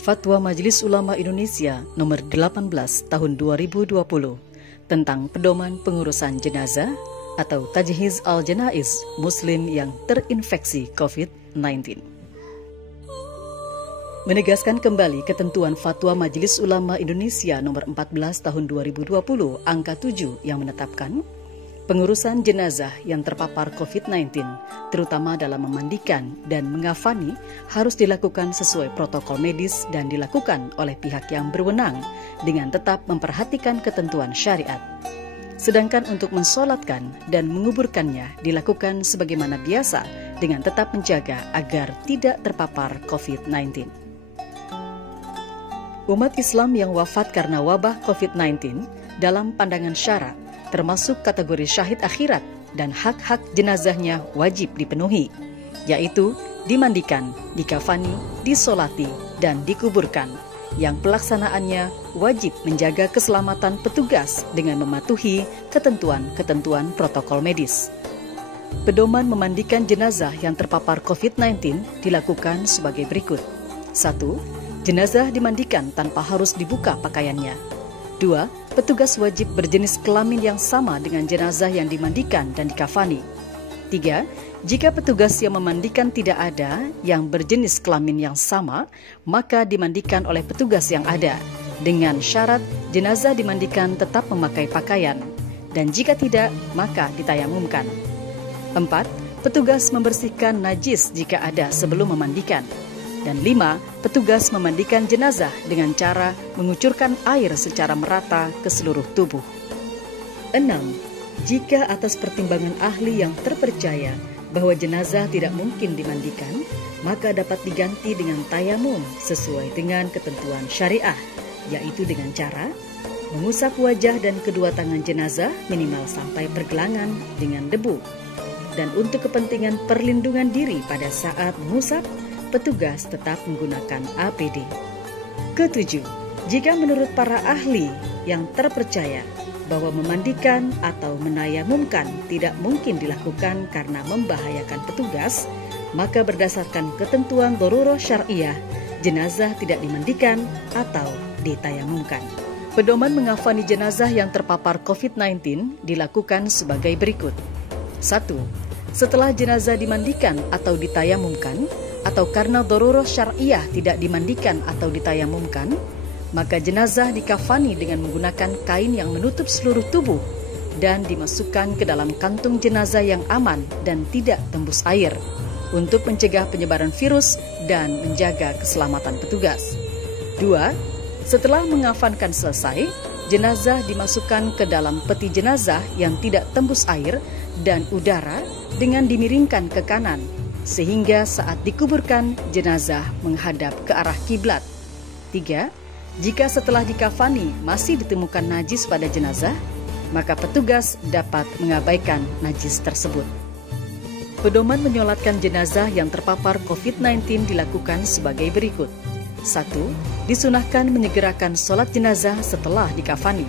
Fatwa Majelis Ulama Indonesia nomor 18 tahun 2020 tentang pedoman pengurusan jenazah atau Tajhiz al-Janaiz Muslim yang terinfeksi COVID-19. Menegaskan kembali ketentuan Fatwa Majelis Ulama Indonesia nomor 14 tahun 2020 angka 7 yang menetapkan pengurusan jenazah yang terpapar COVID-19, terutama dalam memandikan dan mengafani, harus dilakukan sesuai protokol medis dan dilakukan oleh pihak yang berwenang dengan tetap memperhatikan ketentuan syariat. Sedangkan untuk mensolatkan dan menguburkannya dilakukan sebagaimana biasa dengan tetap menjaga agar tidak terpapar COVID-19. Umat Islam yang wafat karena wabah COVID-19 dalam pandangan syara termasuk kategori syahid akhirat dan hak-hak jenazahnya wajib dipenuhi, yaitu dimandikan, dikafani, disolati, dan dikuburkan, yang pelaksanaannya wajib menjaga keselamatan petugas dengan mematuhi ketentuan-ketentuan protokol medis. Pedoman memandikan jenazah yang terpapar COVID-19 dilakukan sebagai berikut. 1. Jenazah dimandikan tanpa harus dibuka pakaiannya. 2. Petugas wajib berjenis kelamin yang sama dengan jenazah yang dimandikan dan dikafani. 3. Jika petugas yang memandikan tidak ada yang berjenis kelamin yang sama, maka dimandikan oleh petugas yang ada, dengan syarat jenazah dimandikan tetap memakai pakaian, dan jika tidak, maka ditayamumkan. 4. Petugas membersihkan najis jika ada sebelum memandikan. Dan 5. Petugas memandikan jenazah dengan cara mengucurkan air secara merata ke seluruh tubuh. 6. Jika atas pertimbangan ahli yang terpercaya bahwa jenazah tidak mungkin dimandikan, maka dapat diganti dengan tayamum sesuai dengan ketentuan syariah, yaitu dengan cara mengusap wajah dan kedua tangan jenazah minimal sampai pergelangan dengan debu. Dan untuk kepentingan perlindungan diri pada saat mengusap, petugas tetap menggunakan APD. Ketujuh, jika menurut para ahli yang terpercaya bahwa memandikan atau menayamumkan tidak mungkin dilakukan karena membahayakan petugas, maka berdasarkan ketentuan darurah syariah, jenazah tidak dimandikan atau ditayamumkan. Pedoman mengafani jenazah yang terpapar COVID-19 dilakukan sebagai berikut. 1. Setelah jenazah dimandikan atau ditayamumkan, atau karena darurah syariah tidak dimandikan atau ditayamumkan, maka jenazah dikafani dengan menggunakan kain yang menutup seluruh tubuh dan dimasukkan ke dalam kantung jenazah yang aman dan tidak tembus air untuk mencegah penyebaran virus dan menjaga keselamatan petugas. 2. Setelah mengafankan selesai, jenazah dimasukkan ke dalam peti jenazah yang tidak tembus air dan udara dengan dimiringkan ke kanan, sehingga saat dikuburkan, jenazah menghadap ke arah kiblat. 3. Jika setelah dikafani masih ditemukan najis pada jenazah, maka petugas dapat mengabaikan najis tersebut. Pedoman menyolatkan jenazah yang terpapar COVID-19 dilakukan sebagai berikut. 1. Disunahkan menyegerakan sholat jenazah setelah dikafani.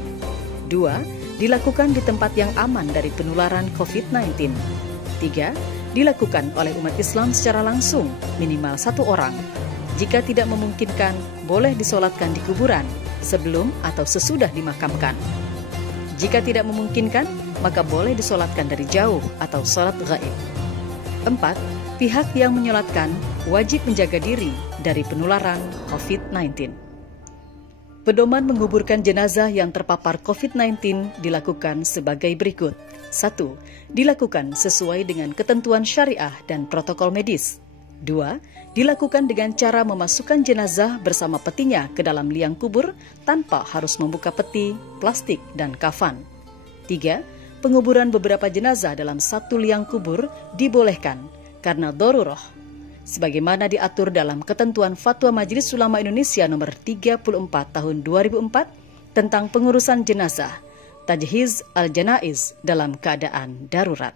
2. Dilakukan di tempat yang aman dari penularan COVID-19. 3. Dilakukan oleh umat Islam secara langsung, minimal 1 orang. Jika tidak memungkinkan, boleh disolatkan di kuburan, sebelum atau sesudah dimakamkan. Jika tidak memungkinkan, maka boleh disolatkan dari jauh atau sholat gaib. 4. Pihak yang menyolatkan wajib menjaga diri dari penularan COVID-19. Pedoman menguburkan jenazah yang terpapar COVID-19 dilakukan sebagai berikut. 1. Dilakukan sesuai dengan ketentuan syariah dan protokol medis. 2. Dilakukan dengan cara memasukkan jenazah bersama petinya ke dalam liang kubur tanpa harus membuka peti, plastik, dan kafan. 3. Penguburan beberapa jenazah dalam satu liang kubur dibolehkan karena darurah, sebagaimana diatur dalam ketentuan Fatwa Majelis Ulama Indonesia nomor 34 tahun 2004 tentang pengurusan jenazah, Tajhiz al-Janaiz dalam keadaan darurat.